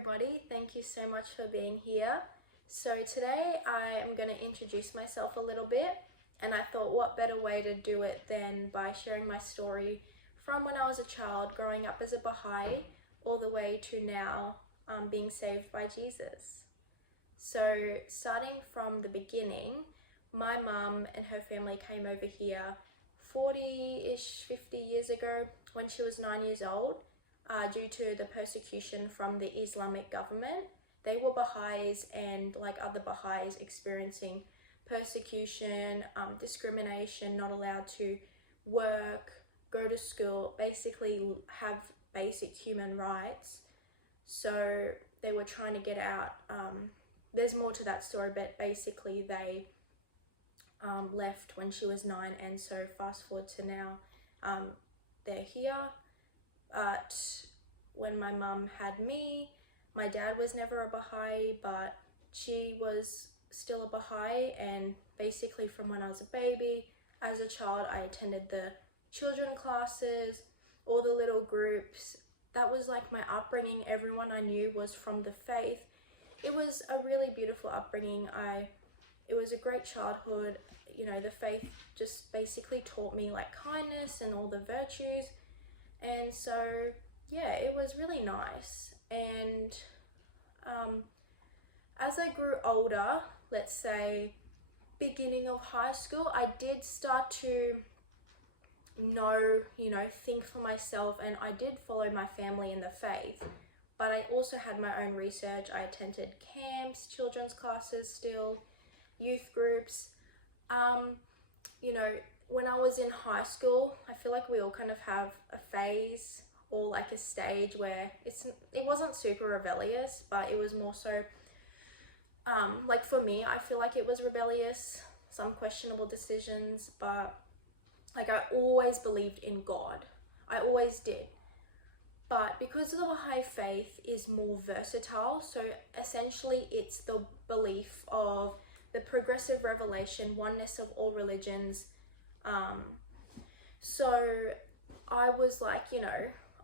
everybody, thank you so much for being here. So today I am going to introduce myself a little bit, and I thought what better way to do it than by sharing my story from when I was a child growing up as a Bahai all the way to now being saved by Jesus. So starting from the beginning, my mum and her family came over here 40-ish, 50 years ago when she was 9 years old. Due to the persecution from the Islamic government. They were Baha'is, and like other Baha'is, experiencing persecution, discrimination, not allowed to work, go to school, basically have basic human rights. So they were trying to get out. There's more to that story, but basically they left when she was 9, and so fast forward to now, they're here. But when my mum had me, my dad was never a Bahai, but she was still a Bahai. And basically from when I was a baby, as a child, I attended the children classes, all the little groups. That was like my upbringing. Everyone I knew was from the faith. It was a really beautiful upbringing. It was a great childhood. You know, the faith just basically taught me like kindness and all the virtues. And so, yeah, it was really nice. And as I grew older, let's say beginning of high school, I did start to think for myself, and I did follow my family in the faith. But I also had my own research. I attended camps, children's classes still, youth groups. When I was in high school, I feel like we all kind of have a phase or like a stage where it wasn't super rebellious, but it was more so, like for me, I feel like it was rebellious, some questionable decisions, but like I always believed in God. I always did. But because the Bahai Faith is more versatile, so essentially it's the belief of the progressive revelation, oneness of all religions. So I was like,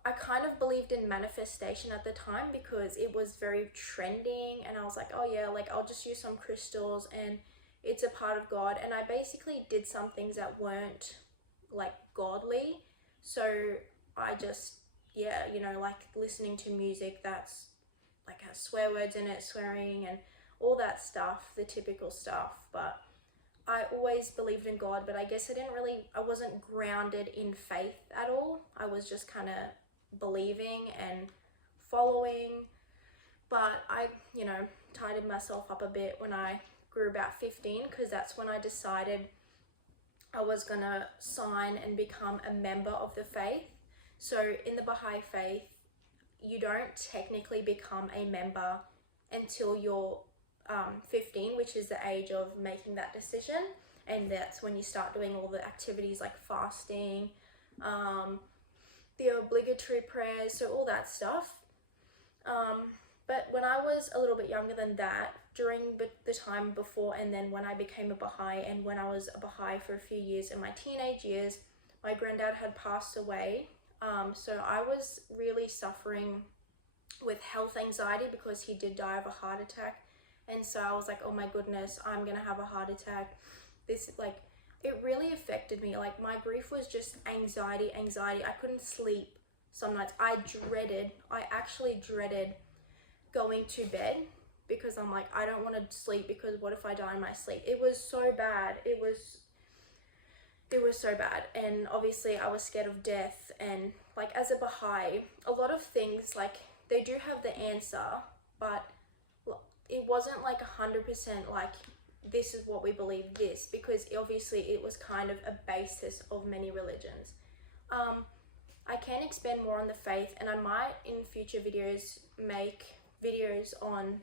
I kind of believed in manifestation at the time because it was very trending, and I was like, oh yeah, like I'll just use some crystals and it's a part of God. And I basically did some things that weren't like godly. So I just, like listening to music that's like has swear words in it, swearing and all that stuff, the typical stuff. But I always believed in God, but I guess I wasn't grounded in faith at all. I was just kind of believing and following. But I, tidied myself up a bit when I grew about 15, because that's when I decided I was gonna sign and become a member of the faith. So in the Bahai Faith, you don't technically become a member until you're 15, which is the age of making that decision, and that's when you start doing all the activities like fasting, the obligatory prayers, so all that stuff. But when I was a little bit younger than that, during the time before and then when I became a Bahai, and when I was a Bahai for a few years in my teenage years, my granddad had passed away. So I was really suffering with health anxiety because he did die of a heart attack. And so I was like, oh my goodness, I'm gonna have a heart attack. It really affected me. Like my grief was just anxiety. I couldn't sleep some nights. I actually dreaded going to bed because I'm like, I don't want to sleep because what if I die in my sleep? It was so bad. It was so bad. And obviously I was scared of death. And like as a Bahai, a lot of things, like they do have the answer, but it wasn't like 100% like this is what we believe this, because obviously it was kind of a basis of many religions. I can expand more on the faith, and I might in future videos make videos on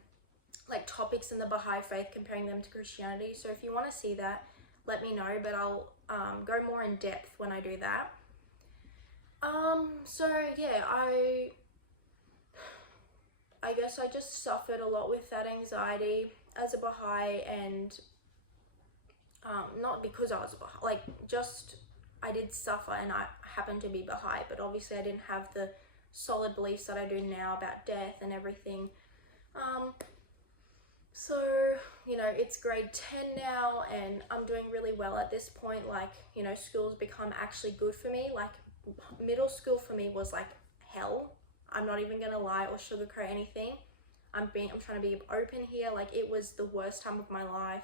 like topics in the Bahai Faith, comparing them to Christianity. So if you want to see that, let me know, but I'll go more in depth when I do that. So yeah, I guess I just suffered a lot with that anxiety as a Bahai, and not because I was a Bahai, like just I did suffer and I happened to be Bahai, but obviously I didn't have the solid beliefs that I do now about death and everything. So, you know, it's grade 10 now and I'm doing really well at this point. Like, you know, school's become actually good for me. Like, middle school for me was like hell. I'm not even gonna lie or sugarcoat anything. I'm trying to be open here. Like, it was the worst time of my life.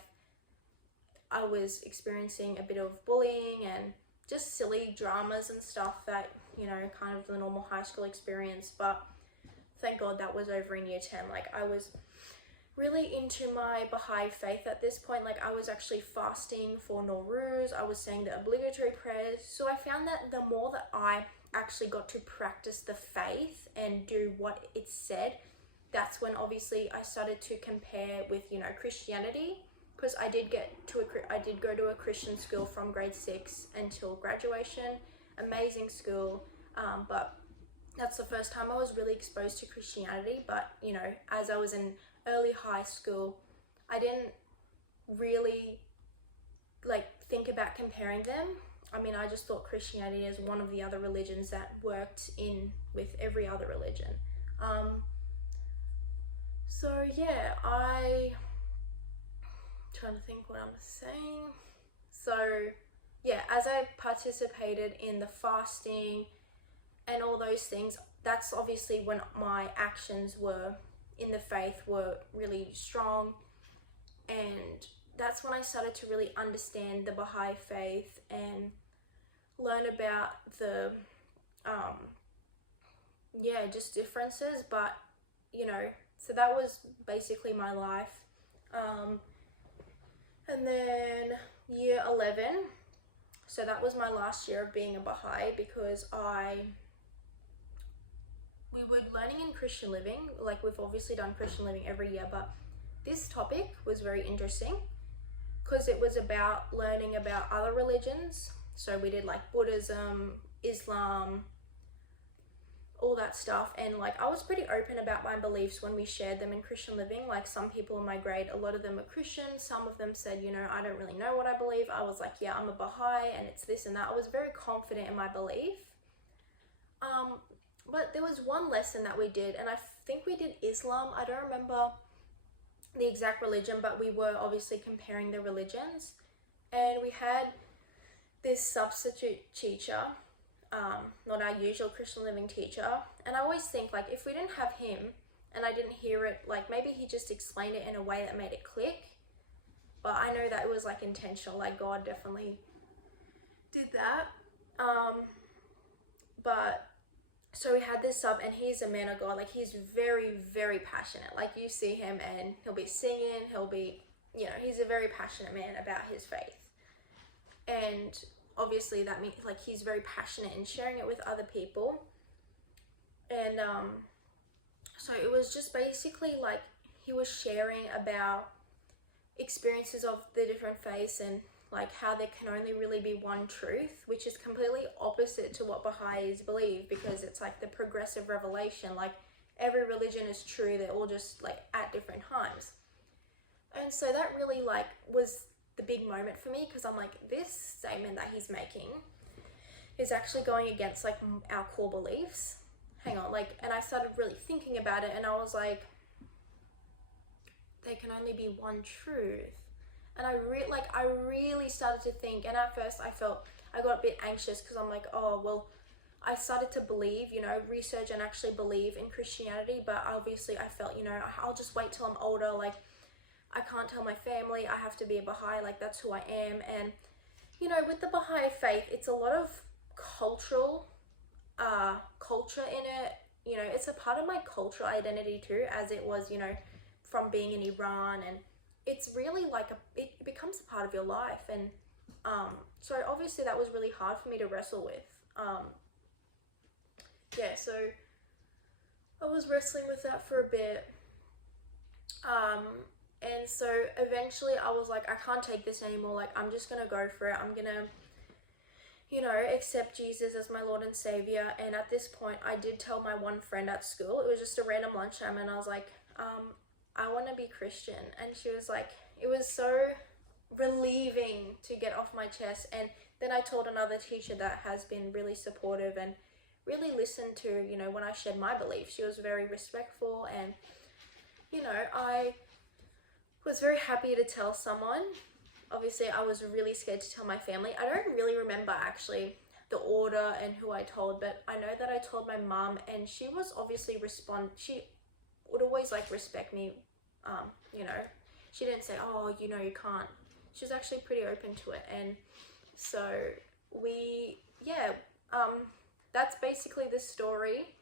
I was experiencing a bit of bullying and just silly dramas and stuff that, you know, kind of the normal high school experience. But thank God that was over in year 10. Like, I was really into my Bahai faith at this point. Like, I was actually fasting for Nowruz. I was saying the obligatory prayers. So I found that the more that I actually got to practice the faith and do what it said, that's when obviously I started to compare with, you know, Christianity, because I did go to a Christian school from grade 6 until graduation. Amazing school, but that's the first time I was really exposed to Christianity. But, you know, as I was in early high school, I didn't really like think about comparing them. I mean, I just thought Christianity is one of the other religions that worked in with every other religion. So yeah, I'm trying to think what I'm saying. So yeah, as I participated in the fasting and all those things, that's obviously when my actions were in the faith were really strong, and that's when I started to really understand the Bahai faith and learn about the just differences. But, you know, so that was basically my life. And then year 11, so that was my last year of being a Bahai, because we were learning in Christian living. Like, we've obviously done Christian living every year, but this topic was very interesting because it was about learning about other religions. So we did like Buddhism, Islam, all that stuff. And like, I was pretty open about my beliefs when we shared them in Christian living. Like, some people in my grade, a lot of them are Christians. Some of them said, you know, I don't really know what I believe. I was like, yeah, I'm a Bahai and it's this and that. I was very confident in my belief. But there was one lesson that we did, and I think we did Islam. I don't remember the exact religion, but we were obviously comparing the religions. And we had this substitute teacher, not our usual Christian living teacher. And I always think, like, if we didn't have him and I didn't hear it, like, maybe he just explained it in a way that made it click. But I know that it was like intentional, like God definitely did that. But so we had this sub, and he's a man of God. Like, he's very, very passionate. Like, you see him and he'll be singing, he'll be, you know, he's a very passionate man about his faith. And obviously that means, like, he's very passionate in sharing it with other people. And so it was just basically like he was sharing about experiences of the different faiths and like how there can only really be one truth, which is completely opposite to what Baha'is believe, because it's like the progressive revelation. Like, every religion is true, they're all just like at different times. And so that really like was the big moment for me, because I'm like, this statement that he's making is actually going against like our core beliefs. Hang on, like, and I started really thinking about it, and I was like, there can only be one truth. And I really started to think, and at first I got a bit anxious, because I'm like, oh, well, I started to believe, you know, research and actually believe in Christianity, but obviously I felt, you know, I'll just wait till I'm older, like, I can't tell my family, I have to be a Baha'i, like, that's who I am. And, you know, with the Baha'i faith, it's a lot of culture in it, you know, it's a part of my cultural identity too, as it was, you know, from being in Iran, and it's really like it becomes a part of your life. And so obviously that was really hard for me to wrestle with. So I was wrestling with that for a bit, and so eventually I was like, I can't take this anymore, like, I'm just gonna go for it. I'm gonna, you know, accept Jesus as my Lord and Savior. And at this point I did tell my one friend at school, it was just a random lunchtime, and I was like, I want to be Christian. And she was like, it was so relieving to get off my chest. And then I told another teacher that has been really supportive and really listened to, you know, when I shared my beliefs. She was very respectful, and, you know, I was very happy to tell someone. Obviously, I was really scared to tell my family. I don't really remember actually the order and who I told, but I know that I told my mom, and she was obviously she would always like respect me. You know, she didn't say, oh, you know, you can't. She was actually pretty open to it. And so that's basically the story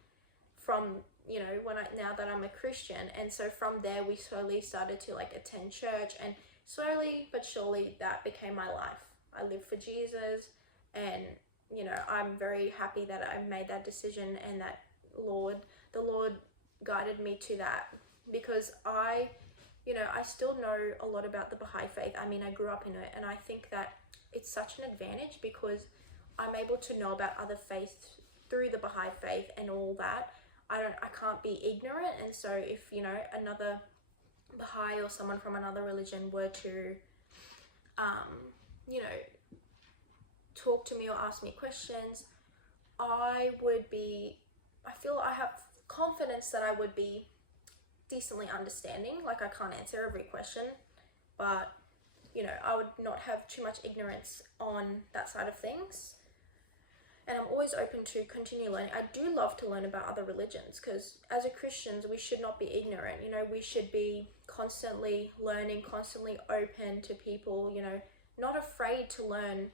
from, you know, now that I'm a Christian. And so from there, we slowly started to like attend church, and slowly but surely that became my life. I lived for Jesus, and, you know, I'm very happy that I made that decision, and that the Lord guided me to that, because I still know a lot about the Bahai Faith. I mean, I grew up in it, and I think that it's such an advantage because I'm able to know about other faiths through the Bahai Faith and all that. I can't be ignorant, and so if, you know, another Bahai or someone from another religion were to, you know, talk to me or ask me questions, I feel I have confidence that I would be decently understanding. Like, I can't answer every question, but, you know, I would not have too much ignorance on that side of things. And I'm always open to continue learning. I do love to learn about other religions, because as a Christians, we should not be ignorant. You know, we should be constantly learning, constantly open to people, you know, not afraid to learn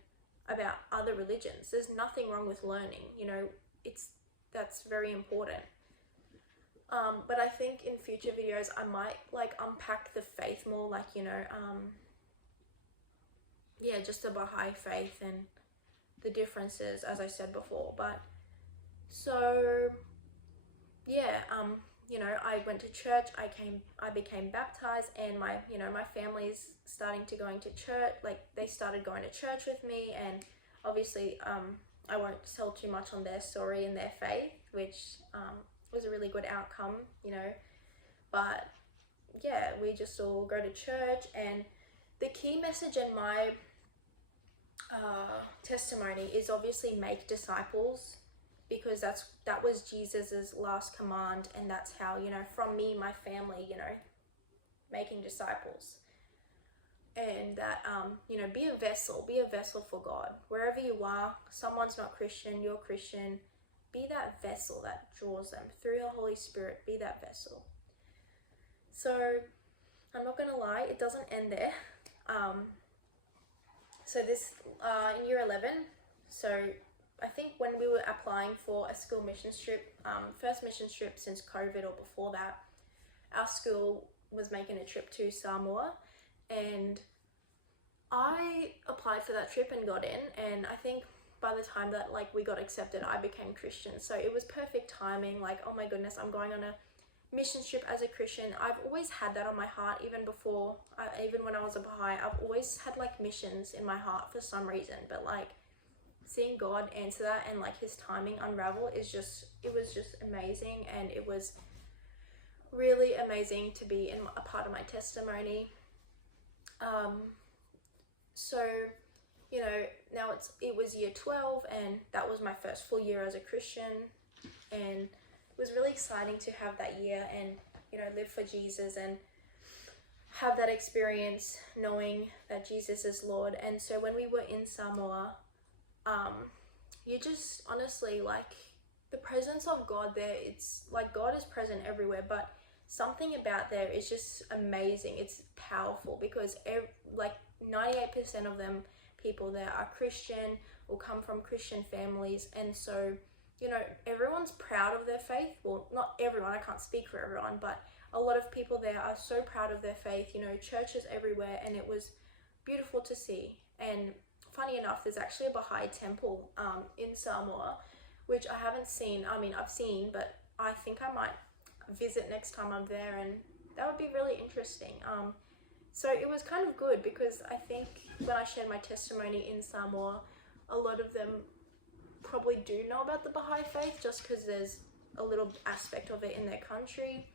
about other religions. There's nothing wrong with learning, you know, that's very important. But I think in future videos, I might like unpack the faith more, like, you know, just the Bahai Faith and the differences, as I said before. But so you know, I went to church, I became baptized, and my family's starting to going to church. Like, they started going to church with me, and obviously I won't tell too much on their story and their faith, which was a really good outcome, you know. But yeah, we just all go to church, and the key message in my testimony is obviously make disciples, because that was Jesus's last command, and that's how, you know, from me, my family, you know, making disciples. And that you know, be a vessel for God wherever you are. Someone's not Christian, you're Christian. Be that vessel that draws them through the Holy Spirit. Be that vessel. So I'm not gonna lie, it doesn't end there. So this in year 11, so I think when we were applying for a school missions trip, first mission trip since COVID or before that, our school was making a trip to Samoa, and I applied for that trip and got in, and I think by the time that like we got accepted, I became Christian. So it was perfect timing. Like, oh my goodness, I'm going on a mission trip as a Christian. I've always had that on my heart, even before, even when I was a Bahai. I've always had like missions in my heart for some reason, but like seeing God answer that and like his timing unravel it was just amazing. And it was really amazing to be in a part of my testimony. So, you know, now it was year 12, and that was my first full year as a Christian, and it was really exciting to have that year and, you know, live for Jesus and have that experience knowing that Jesus is Lord. And so when we were in Samoa, you just honestly, like, the presence of God there, it's like God is present everywhere, but something about there is just amazing. It's powerful because like 98% of them people there are Christian or come from Christian families. And so, you know, everyone's proud of their faith. Well, not everyone, I can't speak for everyone, but a lot of people there are so proud of their faith, you know, churches everywhere, and it was beautiful to see. And funny enough, there's actually a Bahai temple in Samoa, which I haven't seen. I mean, I've seen, but I think I might visit next time I'm there, and that would be really interesting. So it was kind of good because I think when I shared my testimony in Samoa, a lot of them probably do know about the Bahai Faith just because there's a little aspect of it in their country.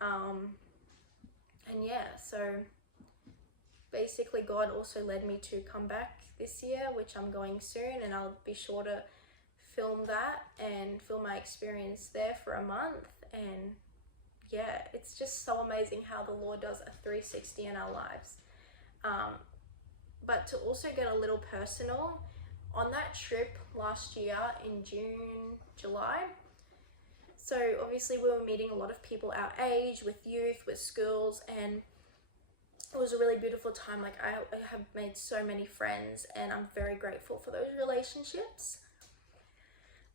And yeah, so basically God also led me to come back this year, which I'm going soon, and I'll be sure to film that and film my experience there for a month. And yeah, it's just so amazing how the Lord does a 360 in our lives. But to also get a little personal, on that trip last year in June, July, so obviously we were meeting a lot of people our age, with youth, with schools, and it was a really beautiful time. Like I have made so many friends, and I'm very grateful for those relationships.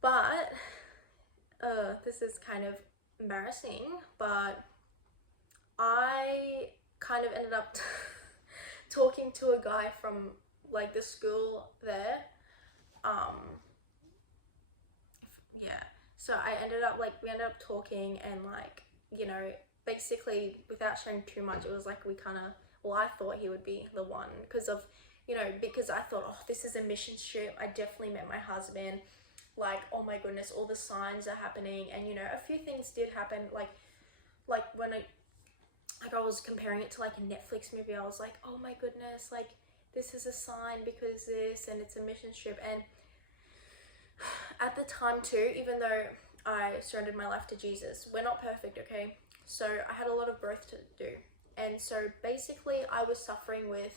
But this is kind of embarrassing, but I kind of ended up talking to a guy from like the school there. Yeah, so we ended up talking, and like, you know, basically without sharing too much, it was like we kind of, well, I thought he would be the one because of, you know, because I thought, oh, this is a mission trip. I definitely met my husband. Like, oh my goodness, all the signs are happening. And, you know, a few things did happen. Like when I was comparing it to like a Netflix movie, I was like, oh my goodness, like this is a sign because this, and it's a mission trip. And at the time too, even though I surrendered my life to Jesus, we're not perfect, okay? So I had a lot of growth to do. And so basically I was suffering with,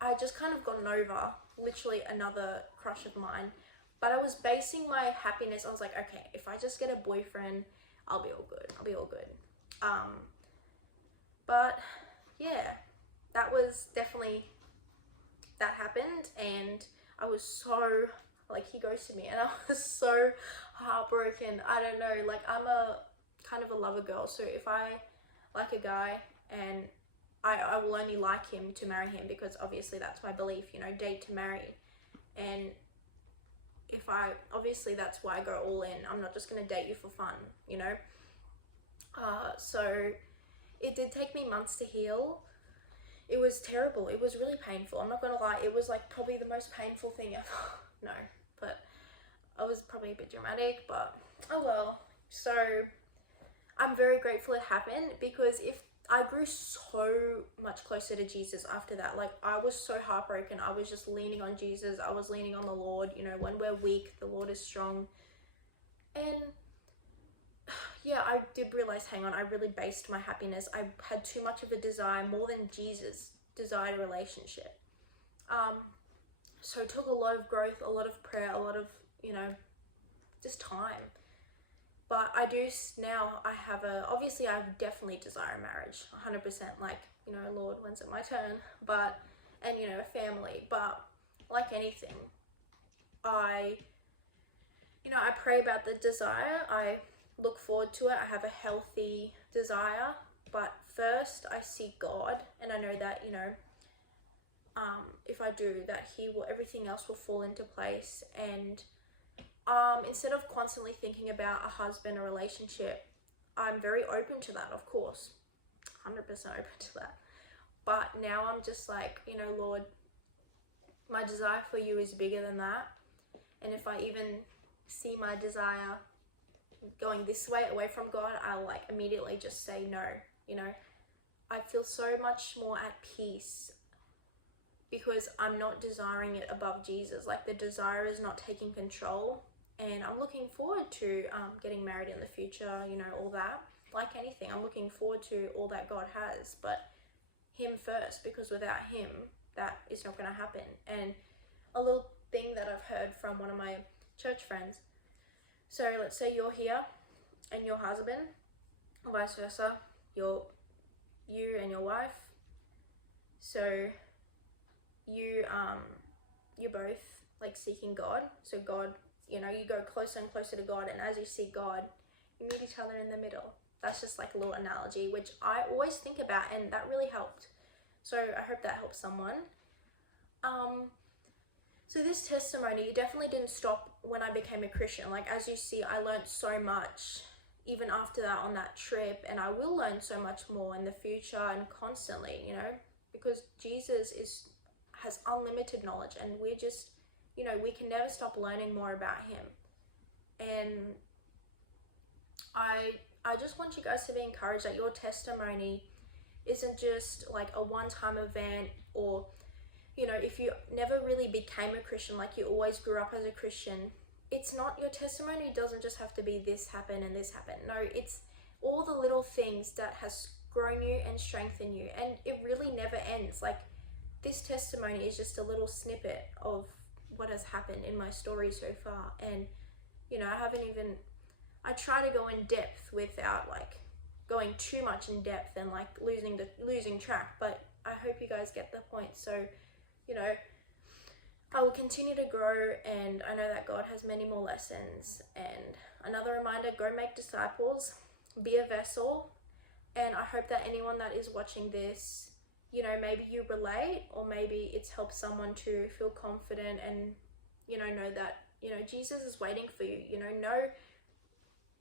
I just kind of gotten over literally another crush of mine, but I was basing my happiness, I was like, okay, if I just get a boyfriend, I'll be all good. But yeah, that was definitely, that happened, and I was so, like, he ghosted me, and I was so heartbroken. I don't know, like, I'm a kind of a lover girl, so if I like a guy, and I will only like him to marry him, because obviously that's my belief, you know, date to marry. And obviously that's why I go all in. I'm not just gonna date you for fun, you know. So it did take me months to heal. It was terrible. It was really painful. I'm not gonna lie. It was like probably the most painful thing ever. No, but I was probably a bit dramatic, but oh well. So I'm very grateful it happened, because if I grew so much closer to Jesus after that. Like, I was so heartbroken. I was just leaning on Jesus. I was leaning on the Lord. You know, when we're weak, the Lord is strong. And yeah, I did realize, hang on, I really based my happiness. I had too much of a desire, more than Jesus desired a relationship. So it took a lot of growth, a lot of prayer, a lot of, you know, just time. But I do now, obviously I definitely desire marriage, 100%, like, you know, Lord, when's it my turn? But, and, you know, a family. But like anything, I pray about the desire. I look forward to it. I have a healthy desire, but first I seek God, and I know that, you know, if I do that, everything else will fall into place. And instead of constantly thinking about a husband, a relationship, I'm very open to that, of course, 100% open to that. But now I'm just like, you know, Lord, my desire for you is bigger than that. And if I even see my desire going this way, away from God, I'll like immediately just say no, you know. I feel so much more at peace because I'm not desiring it above Jesus. Like, the desire is not taking control. And I'm looking forward to getting married in the future, you know, all that. Like anything, I'm looking forward to all that God has, but him first, because without him, that is not going to happen. And a little thing that I've heard from one of my church friends. So let's say you're here and your husband, or vice versa, you and your wife. So you're both like seeking God. So God, you know, you go closer and closer to God, and as you seek God, you meet each other in the middle. That's just like a little analogy, which I always think about, and that really helped. So I hope that helps someone. So this testimony definitely didn't stop when I became a Christian. Like, as you see, I learned so much even after that on that trip, and I will learn so much more in the future and constantly, you know, because Jesus has unlimited knowledge, and we're just, you know, we can never stop learning more about him. And I just want you guys to be encouraged that your testimony isn't just like a one-time event, or, you know, if you never really became a Christian, like you always grew up as a Christian, it's not, your testimony doesn't just have to be this happened and this happened. No, it's all the little things that has grown you and strengthened you, and it really never ends. Like, this testimony is just a little snippet of what has happened in my story so far. And you know, I try to go in depth without like going too much in depth and like losing track, but I hope you guys get the point. So, you know, I will continue to grow, and I know that God has many more lessons. And another reminder, go make disciples, be a vessel. And I hope that anyone that is watching this, you know, maybe you relate, or maybe it's helped someone to feel confident and, you know that, you know, Jesus is waiting for you. You know,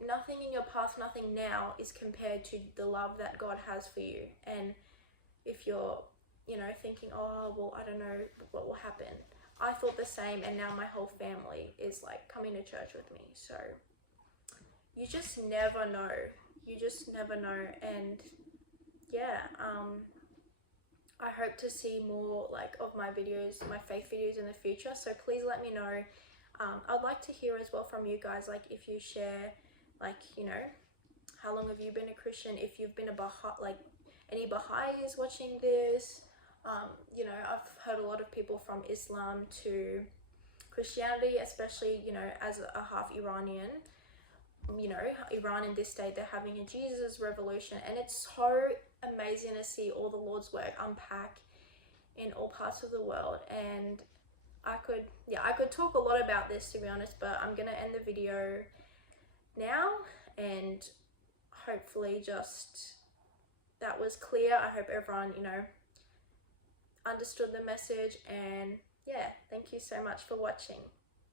nothing in your past, nothing now is compared to the love that God has for you. And if you're, you know, thinking, oh, well, I don't know what will happen. I thought the same, and now my whole family is like coming to church with me. So you just never know. You just never know. And yeah, I hope to see more like of my videos, my faith videos in the future. So please let me know. I'd like to hear as well from you guys, like if you share, like, you know, how long have you been a Christian? If you've been a Bahai, like any Baha'is watching this. You know, I've heard a lot of people from Islam to Christianity, especially, you know, as a half Iranian. You know, Iran in this day, they're having a Jesus revolution, and it's so amazing to see all the Lord's work unpack in all parts of the world. And I could talk a lot about this, to be honest, but I'm gonna end the video now, and hopefully just that was clear. I hope everyone, you know, understood the message. And yeah, thank you so much for watching.